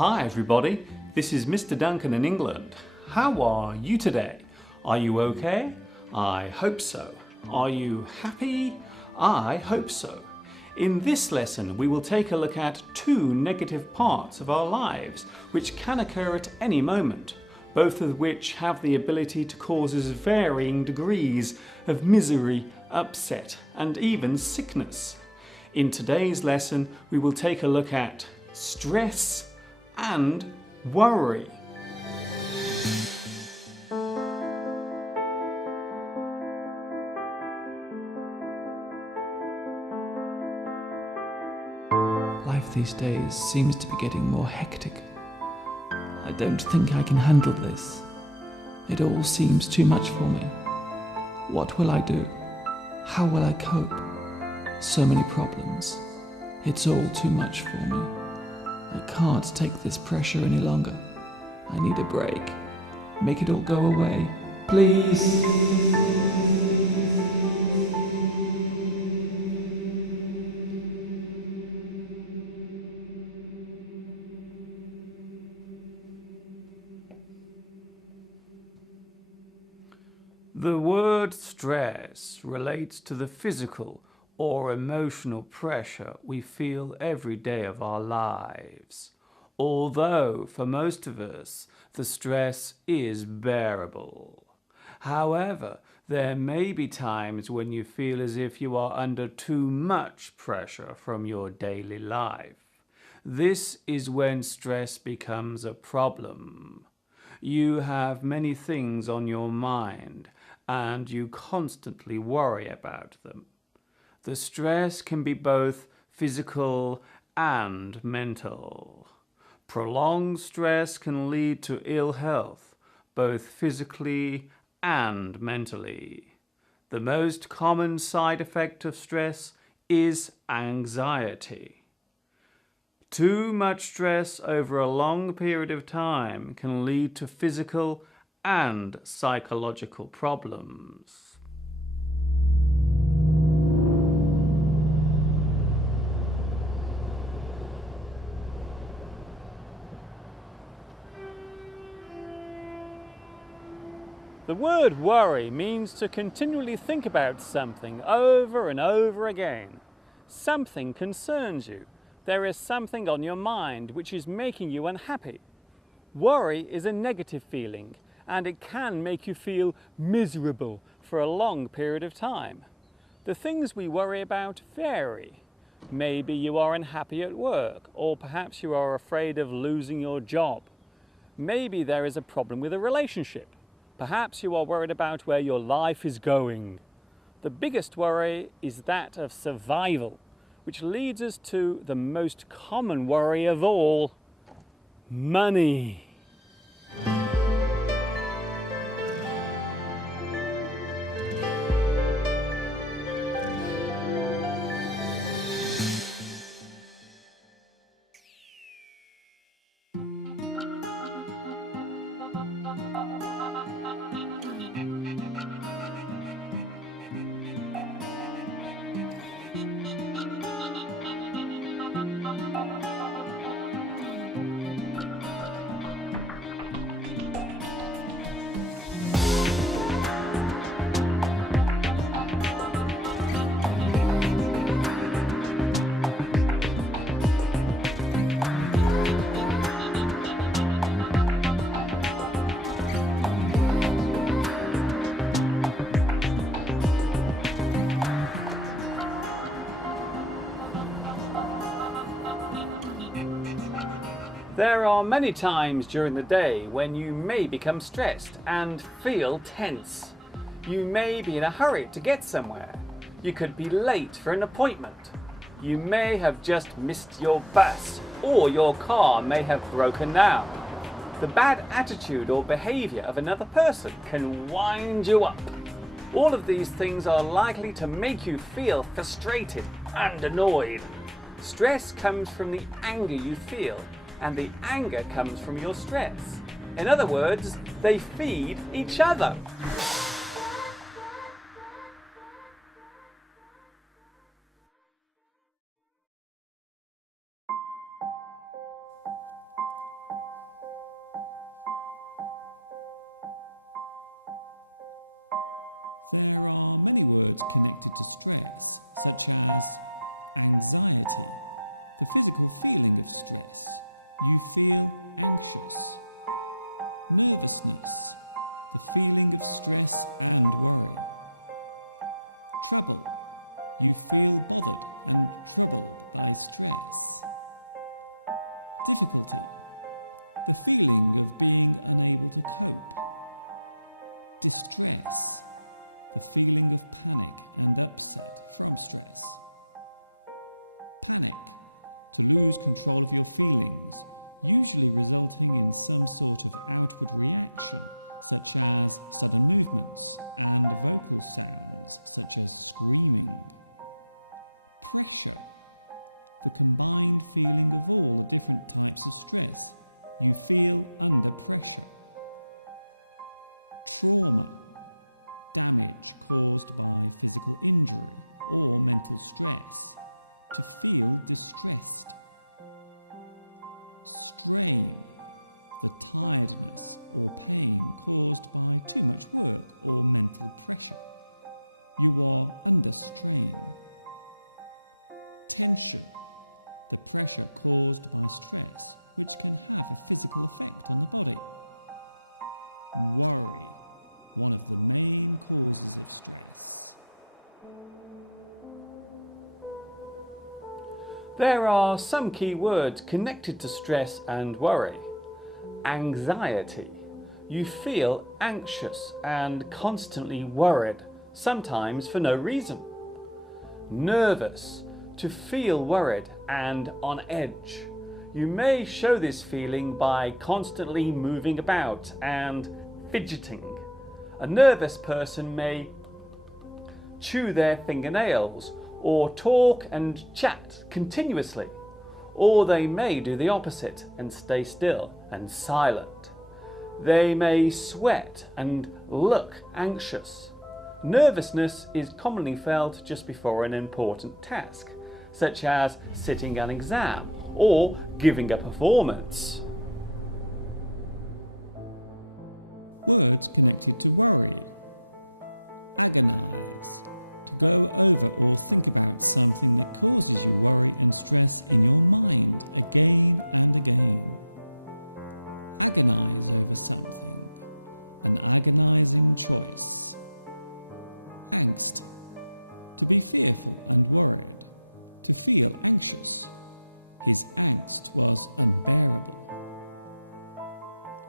Hi everybody, this is Mr. Duncan in England. How are you today? Are you okay? I hope so. Are you happy? I hope so. In this lesson we will take a look at two negative parts of our lives which can occur at any moment, both of which have the ability to cause us varying degrees of misery, upset and even sickness. In today's lesson we will take a look at stress and worry. Life these days seems to be getting more hectic. I don't think I can handle this. It all seems too much for me. What will I do? How will I cope? So many problems. It's all too much for me. I can't take this pressure any longer. I need a break. Make it all go away. Please. The word stress relates to the physical or emotional pressure we feel every day of our lives. Although, for most of us, the stress is bearable. However, there may be times when you feel as if you are under too much pressure from your daily life. This is when stress becomes a problem. You have many things on your mind, and you constantly worry about them. The stress can be both physical and mental. Prolonged stress can lead to ill health, both physically and mentally. The most common side effect of stress is anxiety. Too much stress over a long period of time can lead to physical and psychological problems. The word worry means to continually think about something over and over again. Something concerns you. There is something on your mind which is making you unhappy. Worry is a negative feeling, and it can make you feel miserable for a long period of time. The things we worry about vary. Maybe you are unhappy at work, or perhaps you are afraid of losing your job. Maybe there is a problem with a relationship. Perhaps you are worried about where your life is going. The biggest worry is that of survival, which leads us to the most common worry of all: money. There are many times during the day when you may become stressed and feel tense. You may be in a hurry to get somewhere. You could be late for an appointment. You may have just missed your bus, or your car may have broken down. The bad attitude or behavior of another person can wind you up. All of these things are likely to make you feel frustrated and annoyed. Stress comes from the anger you feel, and the anger comes from your stress. In other words, they feed each other. There are many words connected to stress, such as anxiety, the physical feeling of stress. You feel anxious. Nervousness, the feeling of stress and worry. Trouble, you feel bothered and troubled by stress. Difficulty, the feeling of being unable to cope. Distress, the feeling of panic and upset from stress. Panic, to lose control of your feelings, usually resulting in some sort of outward reaction, such as sudden movements and vocal sounds, such as screaming. Pressure, the combined feeling of all the different types of stress. You feel under pressure. Trauma, damage caused by physical injury or mental stress. To feel distressed. Strain, the tiredness or pain caused by too much work or mental pressure. You are under strain. Tension, the pressure caused by stress, which can have a physical effect on the body. Worry, one of the main causes of stress. There are some key words connected to stress and worry. Anxiety. You feel anxious and constantly worried, sometimes for no reason. Nervous. To feel worried and on edge. You may show this feeling by constantly moving about and fidgeting. A nervous person may chew their fingernails or talk and chat continuously, or they may do the opposite and stay still and silent. They may sweat and look anxious. Nervousness is commonly felt just before an important task, such as sitting an exam or giving a performance. Words connected to worry. Agonize, to go over or think about something that causes you worry and stress in your mind again and again. Agonize over something, an agonizing choice. Angst, to be fearful and worried, to feel anxious. His angst was unbearable.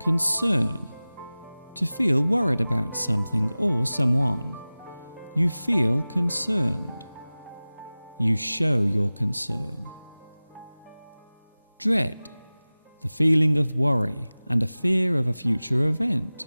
Concern, to feel worried about something or someone. You feel concerned. You show your concern. Dread, the feeling of worry and a fear of a future event.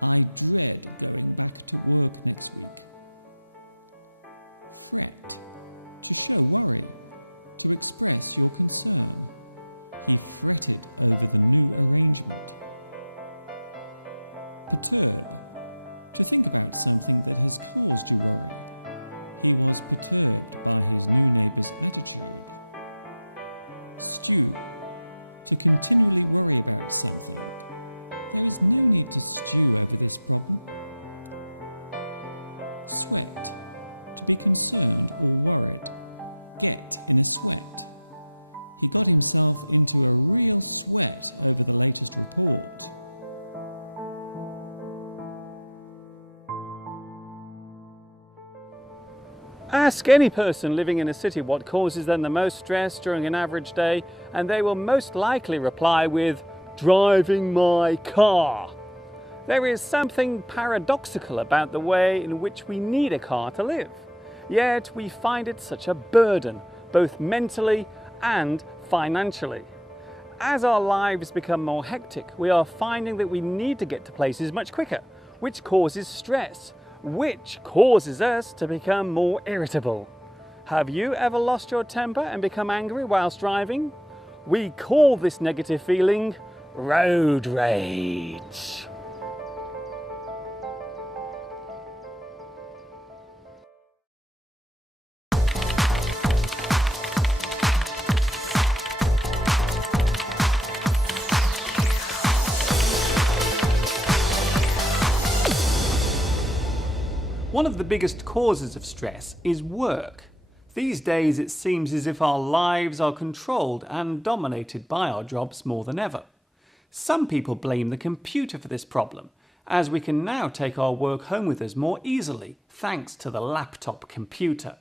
I dread going back to work next week. Fret, to show worry, to express your concern. He fretted over the new arrangement. Perturb, to think about something that has caused you worry. He was perturbed by his new neighbour's attitude. Stew, to continually worry about something. There is no need to stew over this problem. Sweat, to be concerned or worried. Get in a sweat. He got himself into a real sweat over the latest report. Ask any person living in a city what causes them the most stress during an average day, and they will most likely reply with, driving my car. There is something paradoxical about the way in which we need a car to live, yet we find it such a burden, both mentally and financially. As our lives become more hectic, we are finding that we need to get to places much quicker, which causes stress, which causes us to become more irritable. Have you ever lost your temper and become angry whilst driving? We call this negative feeling road rage. One of the biggest causes of stress is work. These days it seems as if our lives are controlled and dominated by our jobs more than ever. Some people blame the computer for this problem, as we can now take our work home with us more easily thanks to the laptop computer.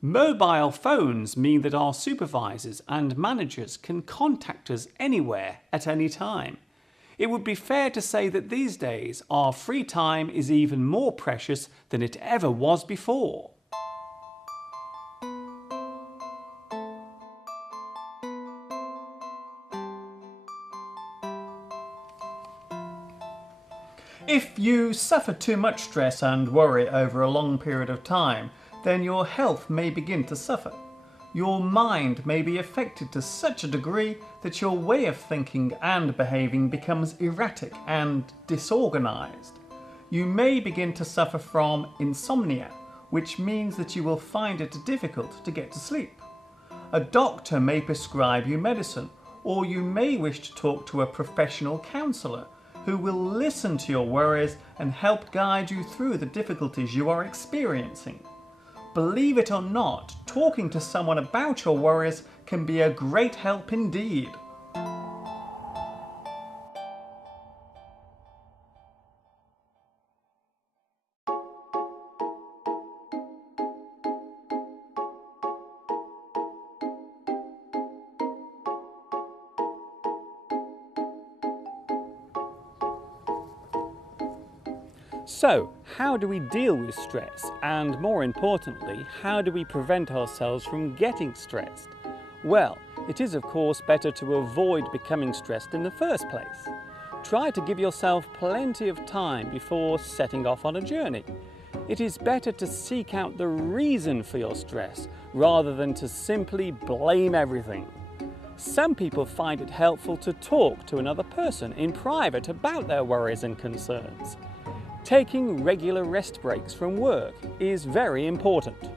Mobile phones mean that our supervisors and managers can contact us anywhere at any time. It would be fair to say that these days our free time is even more precious than it ever was before. If you suffer too much stress and worry over a long period of time, then your health may begin to suffer. Your mind may be affected to such a degree that your way of thinking and behaving becomes erratic and disorganized. You may begin to suffer from insomnia, which means that you will find it difficult to get to sleep. A doctor may prescribe you medicine, or you may wish to talk to a professional counselor who will listen to your worries and help guide you through the difficulties you are experiencing. Believe it or not, talking to someone about your worries can be a great help indeed. So, how do we deal with stress? And more importantly, how do we prevent ourselves from getting stressed? Well, it is of course better to avoid becoming stressed in the first place. Try to give yourself plenty of time before setting off on a journey. It is better to seek out the reason for your stress rather than to simply blame everything. Some people find it helpful to talk to another person in private about their worries and concerns. Taking regular rest breaks from work is very important.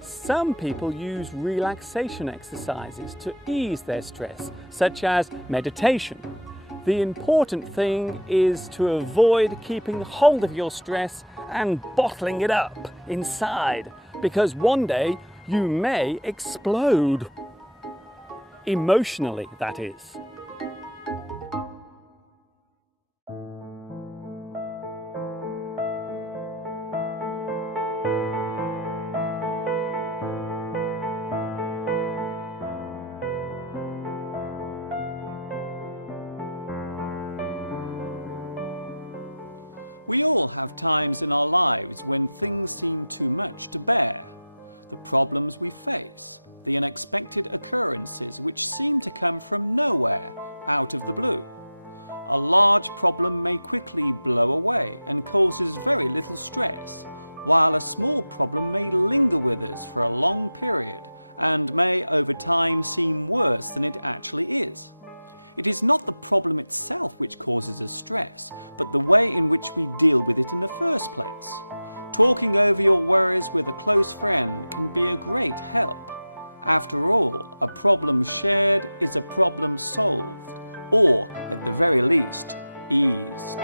Some people use relaxation exercises to ease their stress, such as meditation. The important thing is to avoid keeping hold of your stress and bottling it up inside, because one day you may explode. Emotionally, that is. We all have times in our lives when things seem too much to bear. The problems we face, the unexpected occurrences which seem to come from nowhere, out of the blue. A large problem may quickly blow away and causes very little stress, while a small problem may linger with us for a long period and may over time seem worse than it actually is. It is not the problem itself which causes us stress, but the way in which we deal with it in the first place. Talking over your worries with a close friend can be a great help. After all, a problem shared is a problem solved, or at the very least, eased.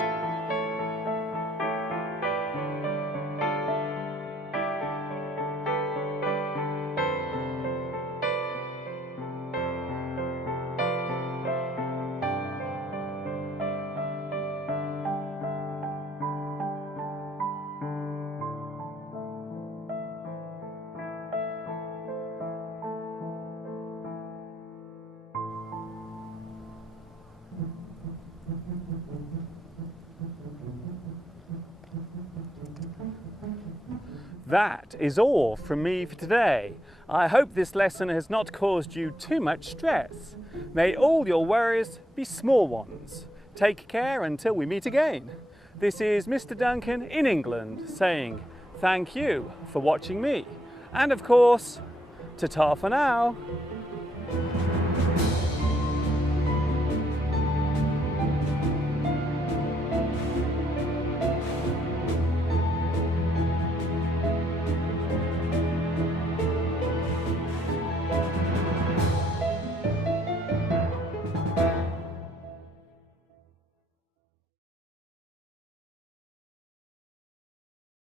That is all from me for today. I hope this lesson has not caused you too much stress. May all your worries be small ones. Take care until we meet again. This is Mr. Duncan in England saying thank you for watching me. And of course, ta-ta for now.